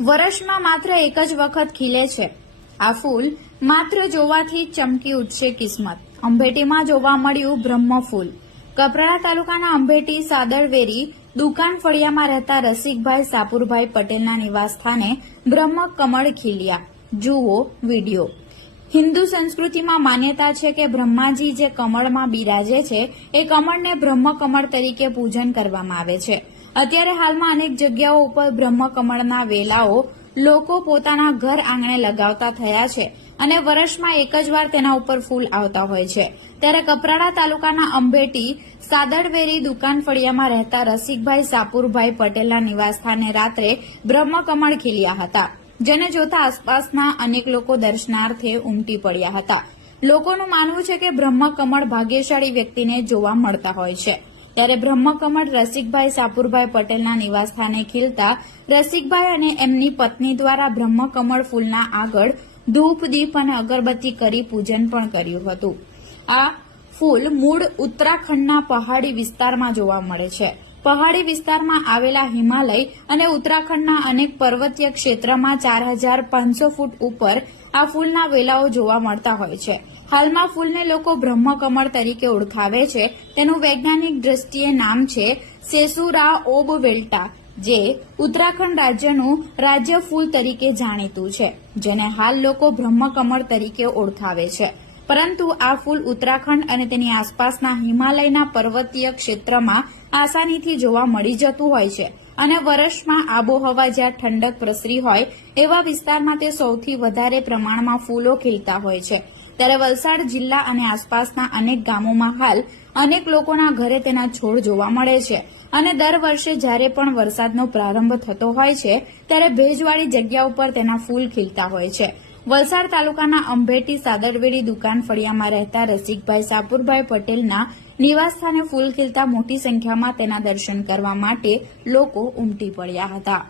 વર્ષમાં માત્ર એક જ વખત ખીલે છે આ ફૂલ, માત્ર જોવાથી જ ચમકી ઉઠશે કિસ્મત. અંભેટીમાં જોવા મળ્યું બ્રહ્મ ફૂલ. કપરાડા તાલુકાના અંભેટી સાદરવેરી દુકાન ફળિયામાં રહેતા રસિકભાઈ સાપુરભાઈ પટેલના નિવાસસ્થાને બ્રહ્મ કમળ ખીલ્યા. જુઓ વિડીયો. હિન્દુ સંસ્કૃતિમાં માન્યતા છે કે બ્રહ્માજી જે કમળમાં બિરાજે છે એ કમળને બ્રહ્મ કમળ તરીકે પૂજન કરવામાં આવે છે. અત્યારે હાલમાં અનેક જગ્યાઓ ઉપર બ્રહ્મ કમળના વેલાઓ લોકો પોતાના ઘર આંગણે લગાવતા થયા છે અને વર્ષમાં એક જ વાર તેના ઉપર ફૂલ આવતા હોય છે. ત્યારે કપરાડા તાલુકાના અંભેટી સાદરવેરી દુકાન ફળિયામાં રહેતા રસિકભાઈ સાપુરભાઈ પટેલના નિવાસસ્થાને રાત્રે બ્રહ્મ કમળ ખીલ્યા હતા, જેને જોતા આસપાસના અનેક લોકો દર્શનાર્થે ઉમટી પડ્યા હતા. લોકોનું માનવું છે કે બ્રહ્મ કમળ ભાગ્યશાળી વ્યક્તિને જોવા મળતા હોય છે. ત્યારે બ્રહ્મકમળ રસિકભાઈ સાપુરભાઈ પટેલના નિવાસસ્થાને ખીલતા રસિકભાઈ અને એમની પત્ની દ્વારા બ્રહ્મકમળ ફૂલના આગળ ધૂપ દીપ અને અગરબત્તી કરી પૂજન પણ કર્યું હતું. આ ફૂલ મૂળ ઉત્તરાખંડના પહાડી વિસ્તારમાં જોવા મળે છે. પહાડી વિસ્તારમાં આવેલા હિમાલય અને ઉત્તરાખંડના અનેક પર્વતીય ક્ષેત્રમાં 4500 ફૂટ ઉપર આ ફૂલના વેલાઓ જોવા મળતા હોય છે. હાલમાં ફૂલને લોકો બ્રહ્મકમળ તરીકે ઓળખાવે છે. તેનું વૈજ્ઞાનિક દ્રષ્ટિએ નામ છે સેસુરા ઓબવેલ્ટા, જે ઉત્તરાખંડ રાજ્યનું રાજ્ય ફૂલ તરીકે જાણીતું છે, જેને હાલ લોકો બ્રહ્મકમળ તરીકે ઓળખાવે છે. પરંતુ આ ફૂલ ઉત્તરાખંડ અને તેની આસપાસના હિમાલયના પર્વતીય ક્ષેત્રમાં આસાનીથી જોવા મળી જતું હોય છે અને વર્ષમાં આબોહવા જ્યાં ઠંડક પ્રસરી હોય એવા વિસ્તારમાં તે સૌથી વધારે પ્રમાણમાં ફૂલો ખીલતા હોય છે. ત્યારે વલસાડ જિલ્લા અને આસપાસના અનેક ગામોમાં હાલ અનેક લોકોના ઘરે તેના છોડ જોવા મળે છે અને દર વર્ષે જ્યારે પણ વરસાદનો પ્રારંભ થતો હોય છે ત્યારે ભેજવાળી જગ્યા ઉપર તેના ફૂલ ખીલતા હોય છે. વલસાડ તાલુકાના અંભેટી સાદરવેરી દુકાન ફળિયામાં રહેતા રસિકભાઈ સાપુરભાઈ પટેલના નિવાસસ્થાને ફૂલ ખીલતા મોટી સંખ્યામાં તેના દર્શન કરવા માટે લોકો ઉમટી પડ્યા હતા.